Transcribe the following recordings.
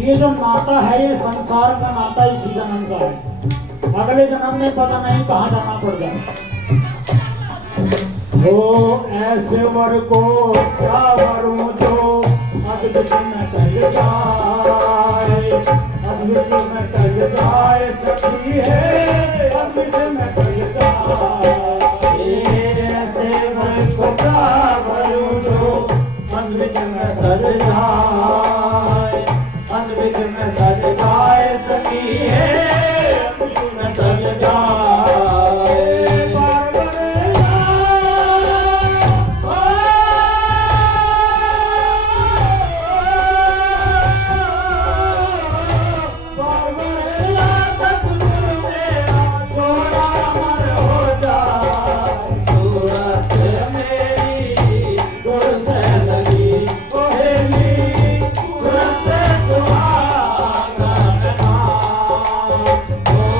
ये जो नाता है ये संसार का नाता इसी जन्म का है, अगले जन्म में पता नहीं कहाँ जाना पड़ जाए। वो ऐसे वर को क्या वरूं जो अद्भुत में टल जाए, अद्भुत में टल जाए, सखी है अद्भुत में टल जाए। ऐसे वर को क्या वरूं जो अद्भुत में टल जाए, अद्भुत में टल जाए, सखी है अद्भुत में टल जाए। Oh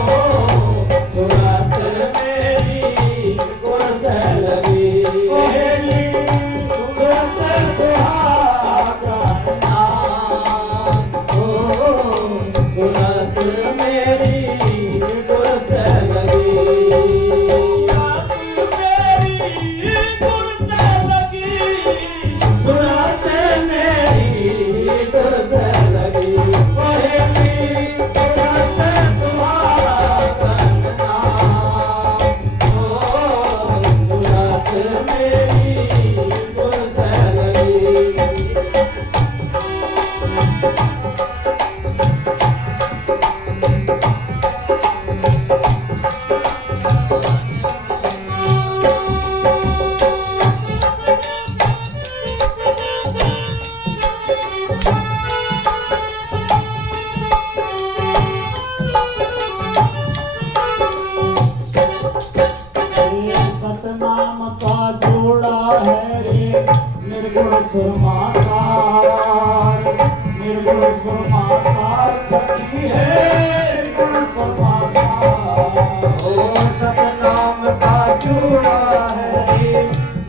सुरमासार निर्गुण सुरमासार सखी है निर्गुण सुरमासार ओ सतनाम का चूड़ा है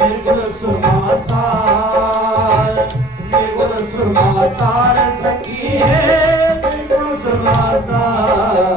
निर्गुण सुरमासार निर्गुण सुरमासार सखी है निर्गुण सुरमासार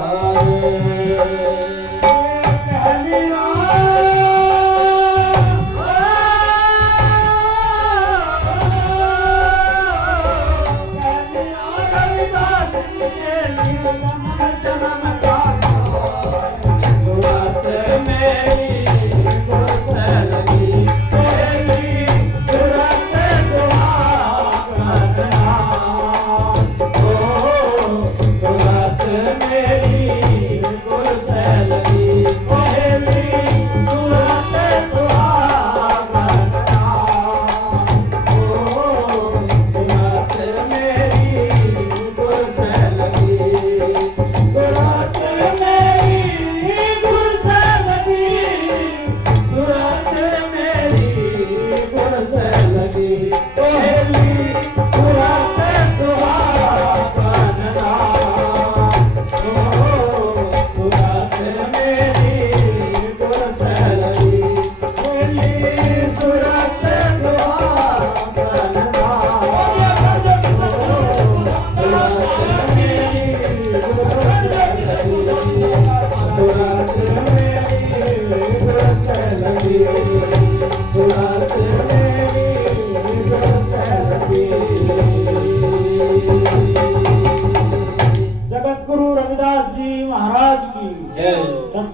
जगत गुरु रविदास जी महाराज की जय।